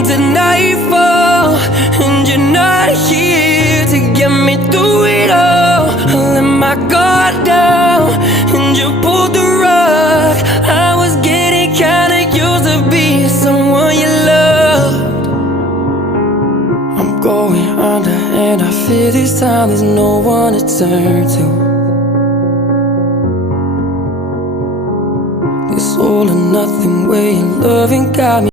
into nightfall, and you're not here to get me through it all. I let my guard down, and you pulled the rug. I was getting kinda used to being someone you loved. I'm going under, and I fear this time there's no one to turn to. This all or nothing way of loving got me